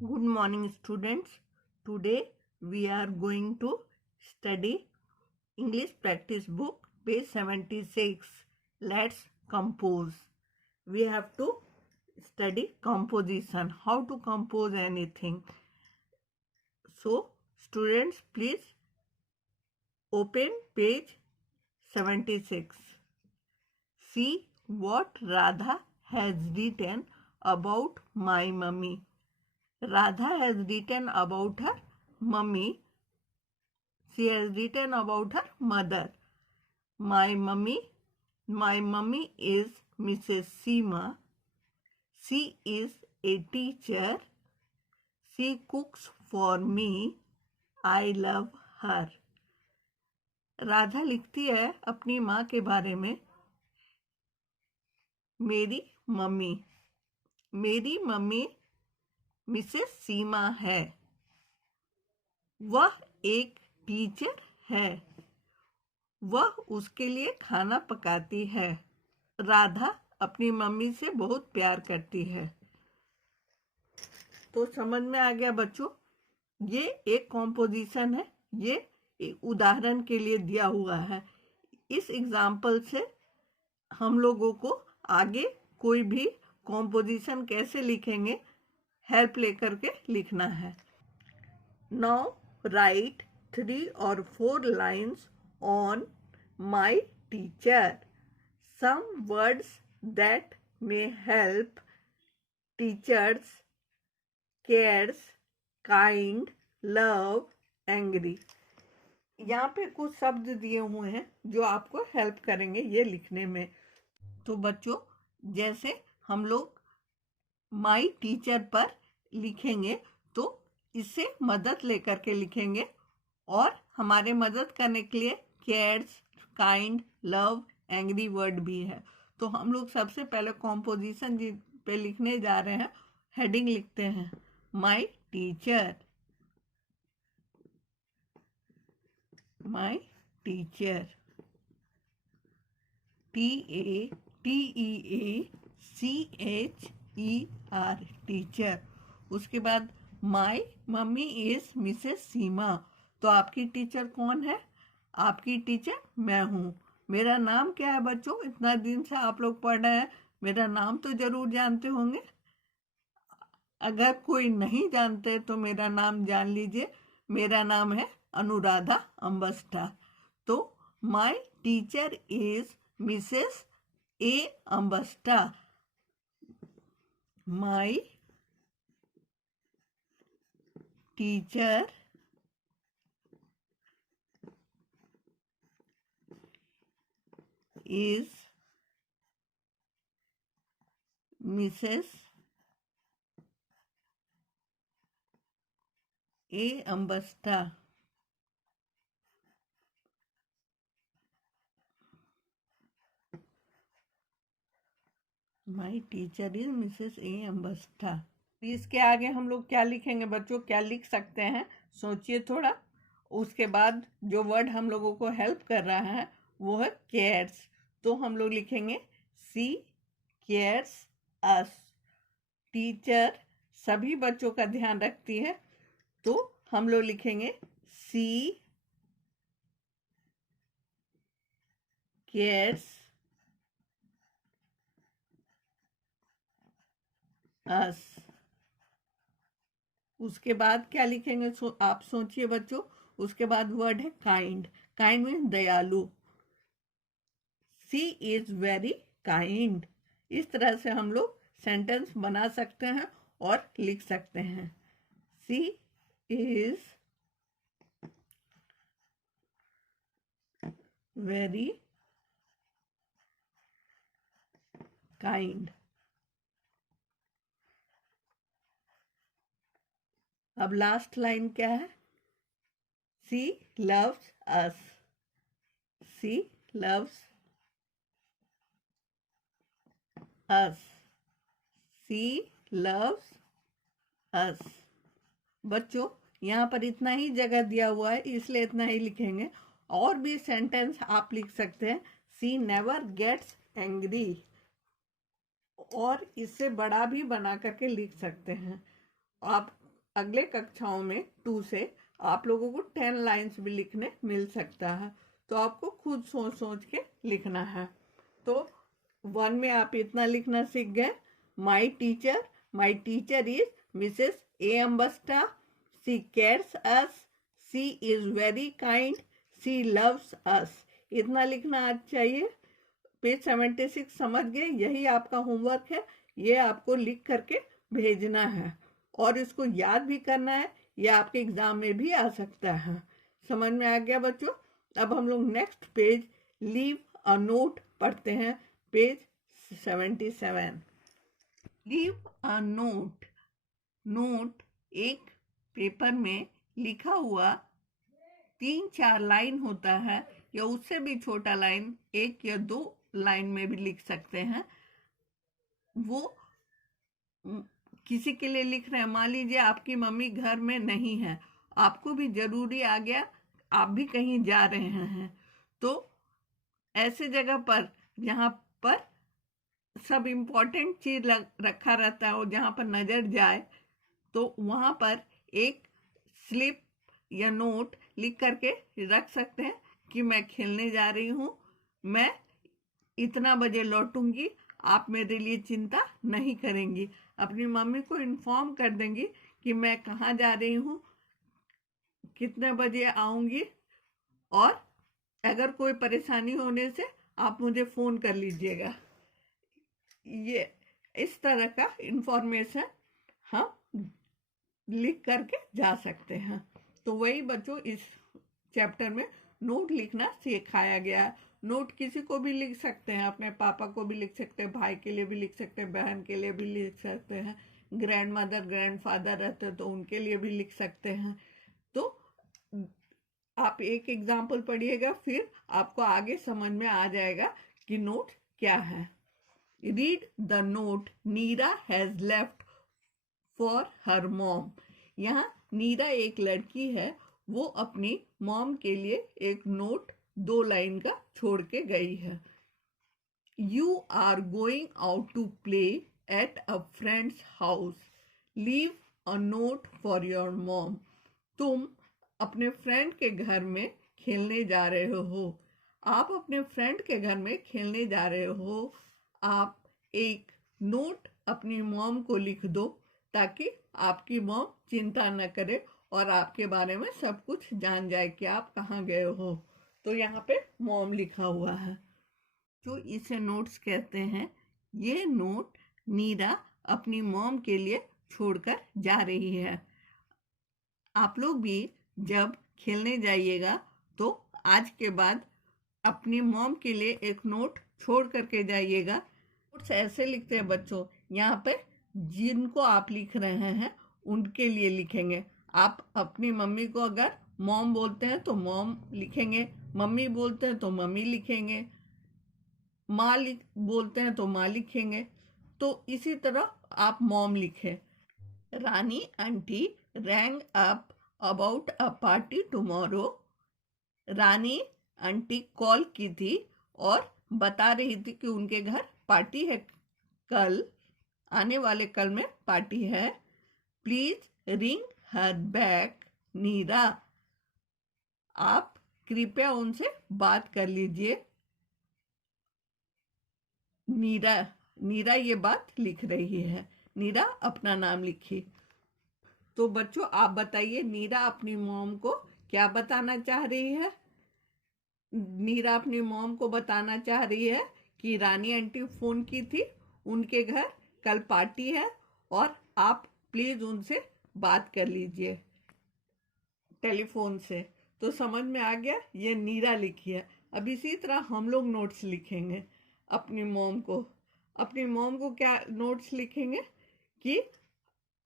Good morning, students. Today we are going to study English practice book, page 76. Let's compose. We have to study composition, how to compose anything. So, students, please open page 76. See what Radha has written about my mummy. Radha has written about her mummy. She has written about her mother. My mummy is Mrs. Seema. She is a teacher. She cooks for me. I love her. Radha लिखती है अपनी माँ के बारे में, मेरी mummy Mrs सीमा है। वह एक टीचर है। वह उसके लिए खाना पकाती है। राधा अपनी मम्मी से बहुत प्यार करती है। तो समझ में आ गया बच्चों, ये एक कॉम्पोजिशन है। ये एक उदाहरण के लिए दिया हुआ है। इस एग्जाम्पल से हम लोगों को आगे कोई भी कॉम्पोजिशन कैसे लिखेंगे, हेल्प लेकर के लिखना है। Now right 3 or 4 lines on my teacher. Some words that may help: teachers, cares, kind, love, angry. यहाँ पे कुछ शब्द दिए हुए हैं जो आपको हेल्प करेंगे ये लिखने में। तो बच्चों, जैसे हम लोग माई टीचर पर लिखेंगे तो इससे मदद लेकर के लिखेंगे, और हमारे मदद करने के लिए cares, kind, love, angry word भी है। तो हम लोग सबसे पहले कॉम्पोजिशन पे लिखने जा रहे हैं। हेडिंग लिखते हैं my teacher. My teacher, TEACHER, teacher. उसके बाद माई मम्मी इज मिसेस सीमा। तो आपकी टीचर कौन है? आपकी टीचर मैं हूँ। मेरा नाम क्या है बच्चों? इतना दिन से आप लोग पढ़ रहे हैं, मेरा नाम तो जरूर जानते होंगे। अगर कोई नहीं जानते तो मेरा नाम जान लीजिए। मेरा नाम है अनुराधा अंबस्टा। तो my teacher is Mrs A Ambasta. My teacher is Mrs. A. Ambasta. My teacher is Mrs. A. Ambasta. इसके आगे हम लोग क्या लिखेंगे बच्चों? क्या लिख सकते हैं, सोचिए थोड़ा। उसके बाद जो वर्ड हम लोगों को हेल्प कर रहा है वो है केयर्स। तो हम लोग लिखेंगे सी केयर्स अस। टीचर सभी बच्चों का ध्यान रखती है, तो हम लोग लिखेंगे सी केयर्स अस। उसके बाद क्या लिखेंगे? आप सोचिए बच्चों। उसके बाद वर्ड है काइंड। काइंड मीन्स दयालु। सी इज वेरी काइंड। इस तरह से हम लोग सेंटेंस बना सकते हैं और लिख सकते हैं। सी इज वेरी काइंड। अब लास्ट लाइन क्या है? सी लव्स अस। सी लव्स अस। सी लव्स अस। बच्चों, यहाँ पर इतना ही जगह दिया हुआ है इसलिए इतना ही लिखेंगे। और भी सेंटेंस आप लिख सकते हैं। सी नेवर गेट्स एंग्री, और इससे बड़ा भी बना करके लिख सकते हैं। आप अगले कक्षाओं में 2 से आप लोगों को 10 लाइन्स भी लिखने मिल सकता है, तो आपको खुद सोच सोच के लिखना है। तो 1 में आप इतना लिखना सीख गए, my teacher is Mrs A Ambasta, she cares us, she is very kind, she loves us. इतना लिखना आज चाहिए। पेज 76 समझ गए, यही आपका होमवर्क है, ये आपको लिख करके भेजना है और इसको याद भी करना है, ये आपके एग्जाम में भी आ सकता है। समझ में आ गया बच्चों? अब हम लोग next page leave a note पढ़ते हैं, page 77। Leave a note. Note एक पेपर में लिखा हुआ 3-4 लाइन होता है, या उससे भी छोटा लाइन 1 या 2 लाइन में भी लिख सकते हैं। वो किसी के लिए लिख रहे हैं, मान लीजिए आपकी मम्मी घर में नहीं है, आपको भी जरूरी आ गया, आप भी कहीं जा रहे हैं, तो ऐसे जगह पर जहाँ पर सब इम्पोर्टेंट चीज रखा रहता है और जहाँ पर नजर जाए, तो वहाँ पर एक स्लिप या नोट लिख करके रख सकते हैं कि मैं खेलने जा रही हूँ, मैं इतना बजे लौटूंगी, आप मेरे लिए चिंता नहीं करेंगी। अपनी मम्मी को इन्फॉर्म कर देंगी कि मैं कहाँ जा रही हूँ, कितने बजे आऊंगी, और अगर कोई परेशानी होने से आप मुझे फोन कर लीजिएगा। ये इस तरह का इंफॉर्मेशन हम लिख करके जा सकते हैं। तो वही बच्चों इस चैप्टर में नोट लिखना सिखाया गया है। नोट किसी को भी लिख सकते हैं, अपने पापा को भी लिख सकते हैं, भाई के लिए भी लिख सकते हैं, बहन के लिए भी लिख सकते हैं, ग्रैंड मदर ग्रैंड फादर रहते हैं तो उनके लिए भी लिख सकते हैं। तो आप एक एग्जाम्पल पढ़िएगा, फिर आपको आगे समझ में आ जाएगा कि नोट क्या है। Read the note Neera has left for her mom. यहाँ नीरा एक लड़की है, वो अपनी मॉम के लिए एक नोट 2 लाइन का छोड़ के गई है। You are going out to play at a friend's house, leave a note for your mom. तुम अपने फ्रेंड के घर में खेलने जा रहे हो, आप अपने फ्रेंड के घर में खेलने जा रहे हो, आप एक नोट अपनी मॉम को लिख दो ताकि आपकी मॉम चिंता न करे और आपके बारे में सब कुछ जान जाए कि आप कहाँ गए हो। तो यहाँ पे मॉम लिखा हुआ है, तो इसे नोट्स कहते हैं। ये नोट नीरा अपनी मॉम के लिए छोड़कर जा रही है। आप लोग भी जब खेलने जाइएगा तो आज के बाद अपनी मॉम के लिए एक नोट छोड़ करके जाइएगा। नोट्स ऐसे लिखते हैं बच्चों, यहाँ पे जिनको आप लिख रहे हैं उनके लिए लिखेंगे। आप अपनी मम्मी को अगर मॉम बोलते हैं तो मॉम लिखेंगे, मम्मी बोलते हैं तो मम्मी लिखेंगे, माँ बोलते हैं तो माँ लिखेंगे। तो इसी तरह आप मॉम लिखें। Rani aunty rang up about a party tomorrow. Rani aunty call की थी और बता रही थी कि उनके घर पार्टी है, कल आने वाले कल में पार्टी है। प्लीज रिंग हर बैक नीरा। आप कृपया उनसे बात कर लीजिए। नीरा नीरा ये बात लिख रही है, नीरा अपना नाम लिखी। तो बच्चों आप बताइए नीरा अपनी मॉम को क्या बताना चाह रही है? नीरा अपनी मॉम को बताना चाह रही है कि रानी आंटी फोन की थी, उनके घर कल पार्टी है और आप प्लीज उनसे बात कर लीजिए टेलीफोन से। तो समझ में आ गया, ये नीरा लिखी है। अब इसी तरह हम लोग नोट्स लिखेंगे अपनी मॉम को। अपनी मॉम को क्या नोट्स लिखेंगे कि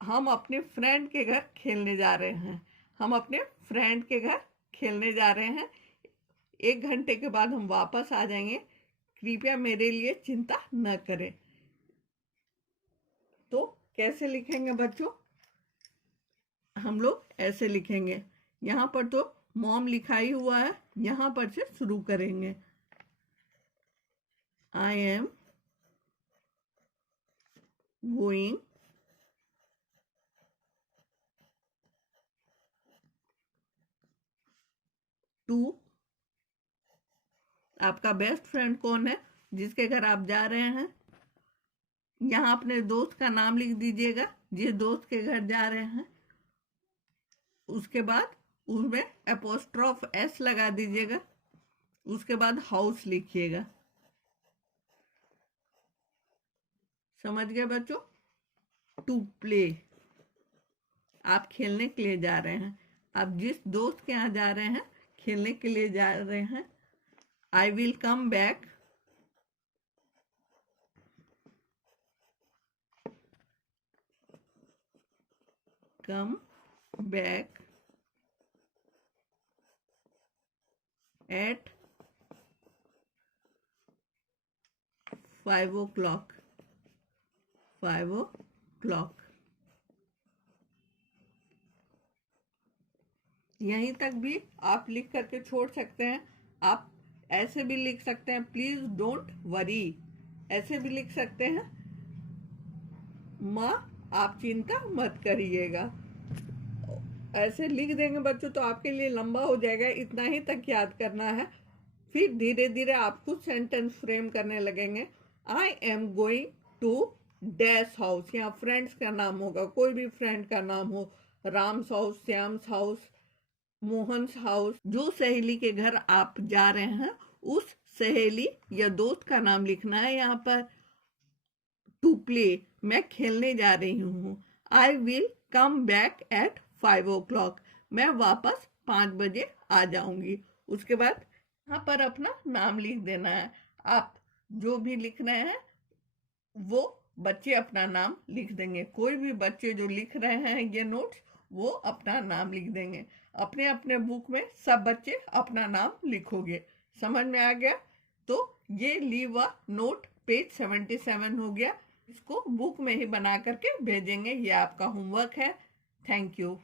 हम अपने फ्रेंड के घर खेलने जा रहे हैं, हम अपने फ्रेंड के घर खेलने जा रहे हैं, 1 घंटे के बाद हम वापस आ जाएंगे, कृपया मेरे लिए चिंता न करें। तो कैसे लिखेंगे बच्चों? हम लोग ऐसे लिखेंगे। यहाँ पर तो मॉम लिखा ही हुआ है, यहाँ पर से शुरू करेंगे। I am going to. आपका बेस्ट फ्रेंड कौन है जिसके घर आप जा रहे हैं? यहाँ अपने दोस्त का नाम लिख दीजिएगा, जिस दोस्त के घर जा रहे हैं। उसके बाद उसमें एपोस्ट्रोफ एस लगा दीजिएगा। उसके बाद हाउस लिखिएगा। समझ गए बच्चों? टू प्ले, आप खेलने के लिए जा रहे हैं। आप जिस दोस्त के यहाँ जा रहे हैं खेलने के लिए जा रहे हैं। I will come back at 5 o'clock। यहीं तक भी आप लिख करके छोड़ सकते हैं। आप ऐसे भी लिख सकते हैं, प्लीज डोंट वरी। ऐसे भी लिख सकते हैं, माँ आप चिंता मत करिएगा। ऐसे लिख देंगे बच्चों तो आपके लिए लंबा हो जाएगा, इतना ही तक याद करना है। फिर धीरे धीरे आप कुछ सेंटेंस फ्रेम करने लगेंगे। I am going to dash house, यहाँ फ्रेंड्स का नाम होगा, कोई भी फ्रेंड का नाम हो, Ram's house, Shyam's house, Mohan's house. जो सहेली के घर आप जा रहे हैं उस सहेली या दोस्त का नाम लिखना है यहाँ पर। टू प्ले, मैं खेलने जा रही हूँ। I will come back at 5 o'clock, मैं वापस 5 बजे आ जाऊंगी। उसके बाद यहाँ पर अपना नाम लिख देना है। आप जो भी लिख रहे हैं वो बच्चे अपना नाम लिख देंगे। कोई भी बच्चे जो लिख रहे हैं ये नोट्स, वो अपना नाम लिख देंगे। अपने अपने बुक में सब बच्चे अपना नाम लिखोगे। समझ में आ गया? तो ये लीव अ नोट पेज 77 हो गया। इसको बुक में ही बना करके भेजेंगे। ये आपका होमवर्क है। Thank you.